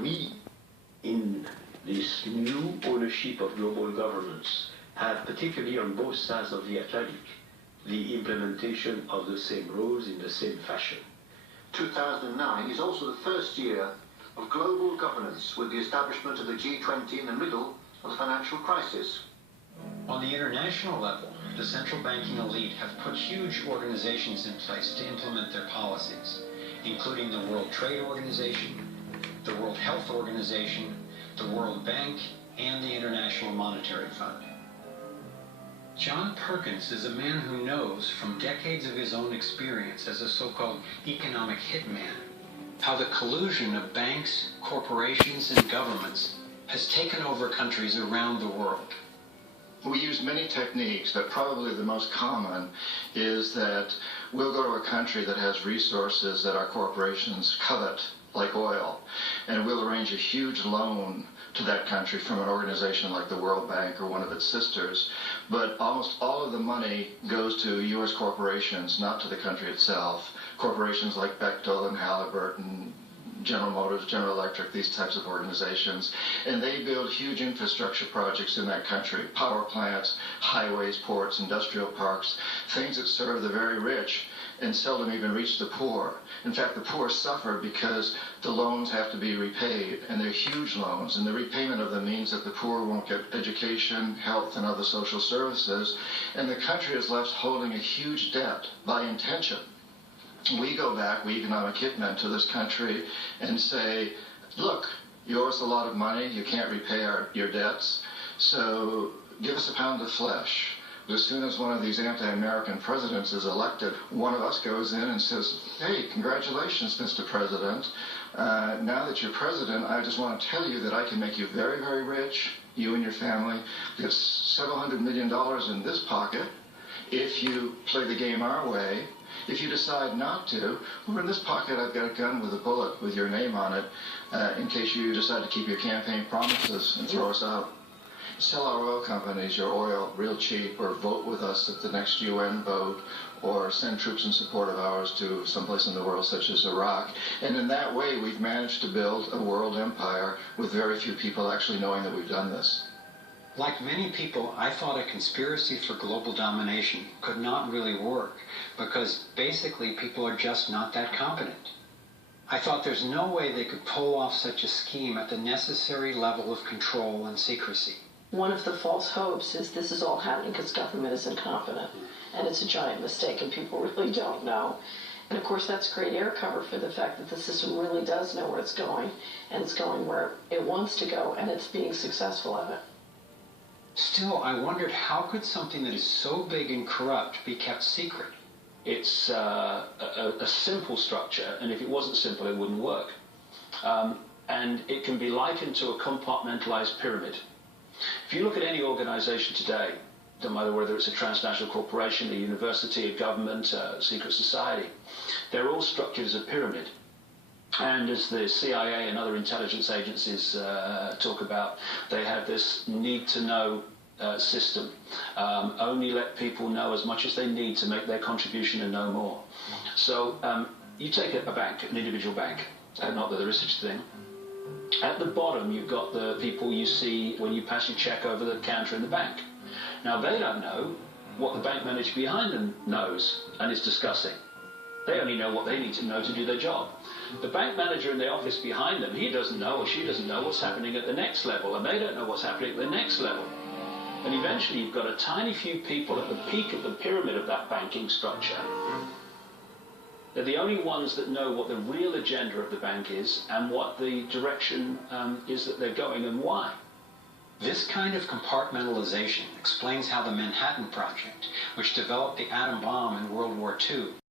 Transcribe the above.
We, in this new ownership of global governance, have, particularly on both sides of the Atlantic, the implementation of the same rules in the same fashion. 2009 is also the first year of global governance, with the establishment of the G20 in the middle of the financial crisis. On the international level, the central banking elite have put huge organizations in place to implement their policies, including the World Trade Organization, the World Health Organization, the World Bank, and the International Monetary Fund. John Perkins is a man who knows, from decades of his own experience as a so-called economic hitman, how the collusion of banks, corporations, and governments has taken over countries around the world. We use many techniques, but probably the most common is that we'll go to a country that has resources that our corporations covet, like oil, and we'll arrange a huge loan to that country from an organization like the World Bank or one of its sisters. But almost all of the money goes to U.S. corporations, not to the country itself. Corporations like Bechtel and Halliburton, General Motors, General Electric, these types of organizations. And they build huge infrastructure projects in that country, power plants, highways, ports, industrial parks, things that serve the very rich and seldom even reach the poor. In fact, the poor suffer because the loans have to be repaid, and they're huge loans, and the repayment of them means that the poor won't get education, health, and other social services, and the country is left holding a huge debt by intention. We go back, we economic hitmen, to this country and say, look, you owe us a lot of money, you can't repay your debts, so give us a pound of flesh. But as soon as one of these anti-American presidents is elected, one of us goes in and says, hey, congratulations, Mr. President. Now that you're president, I just want to tell you that I can make you very, very rich, you and your family. Get several $100 million in this pocket if you play the game our way. If you decide not to, well, in this pocket I've got a gun with a bullet with your name on it in case you decide to keep your campaign promises and throw us out. Sell our oil companies your oil real cheap, or vote with us at the next UN vote, or send troops in support of ours to someplace in the world such as Iraq. And in that way we've managed to build a world empire with very few people actually knowing that we've done this. Like many people, I thought a conspiracy for global domination could not really work because basically people are just not that competent. I thought there's no way they could pull off such a scheme at the necessary level of control and secrecy. One of the false hopes is this is all happening because government is incompetent, and it's a giant mistake and people really don't know. And of course that's great air cover for the fact that the system really does know where it's going, and it's going where it wants to go, and it's being successful at it. Still, I wondered how could something that is so big and corrupt be kept secret? It's a simple structure, and if it wasn't simple, it wouldn't work. And it can be likened to a compartmentalized pyramid. If you look at any organization today, no matter whether it's a transnational corporation, a university, a government, a secret society, they're all structured as a pyramid. And as the CIA and other intelligence agencies talk about, they have this need-to-know system. Only let people know as much as they need to make their contribution and no more. So you take a bank, an individual bank, not that there is such a thing. At the bottom, you've got the people you see when you pass your check over the counter in the bank. Now, they don't know what the bank manager behind them knows and is discussing. They only know what they need to know to do their job. The bank manager in the office behind them, he doesn't know or she doesn't know what's happening at the next level, and they don't know what's happening at the next level. And eventually you've got a tiny few people at the peak of the pyramid of that banking structure. They're the only ones that know what the real agenda of the bank is and what the direction is that they're going and why. This kind of compartmentalization explains how the Manhattan Project, which developed the atom bomb in World War II,